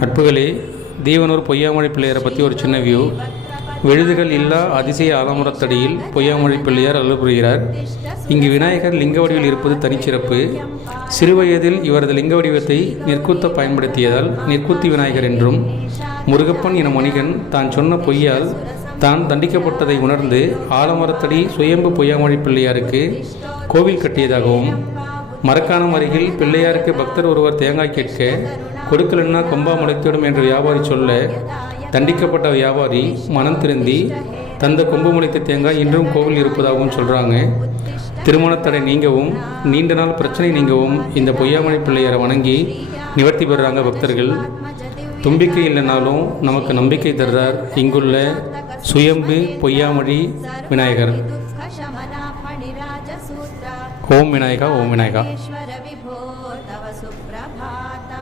நட்புகளே, தீவனூர் பொய்யாமொழி பிள்ளையாரை பற்றி ஒரு சின்ன வியூ. விழுதுகள் இல்லா அதிசய ஆலமரத்தடியில் பொய்யாமொழி பிள்ளையார் அருள் புரிகிறார். இங்கு விநாயகர் லிங்க வடிவில் இருப்பது தனிச்சிறப்பு. சிறுவயதில் இவரது லிங்க வடிவத்தை நிற்குத்த பயன்படுத்தியதால் நிற்குத்தி விநாயகர் என்றும், முருகப்பன் என வணிகன் தான் சொன்ன பொய்யால் தான் தண்டிக்கப்பட்டதை உணர்ந்து ஆலமரத்தடி சுயம்பு பொய்யாமொழி பிள்ளையாருக்கு கோவில் கட்டியதாகவும், மரக்காணம் அருகில் பிள்ளையாருக்கு பக்தர் ஒருவர் தேங்காய் கேட்க கொடுக்கலன்னா கொம்பா முளைத்திடும் என்று வியாபாரி சொல்ல தண்டிக்கப்பட்ட வியாபாரி மனம் திருந்தி தந்த கொம்பு முளைத்த தேங்காய் இன்றும் கோவில் இருப்பதாகவும் சொல்கிறாங்க. திருமணத்தடை நீங்கவும் நீண்ட நாள் பிரச்சனை நீங்கவும் இந்த பொய்யாமொழி பிள்ளையாரை வணங்கி நிவர்த்தி பெறுறாங்க பக்தர்கள். தும்பிக்கை இல்லைனாலும் நமக்கு நம்பிக்கை தர்றார் இங்குள்ள சுயம்பு பொய்யாமொழி விநாயகர். ஓம் விநாயகா, ஓம் விநாயகா.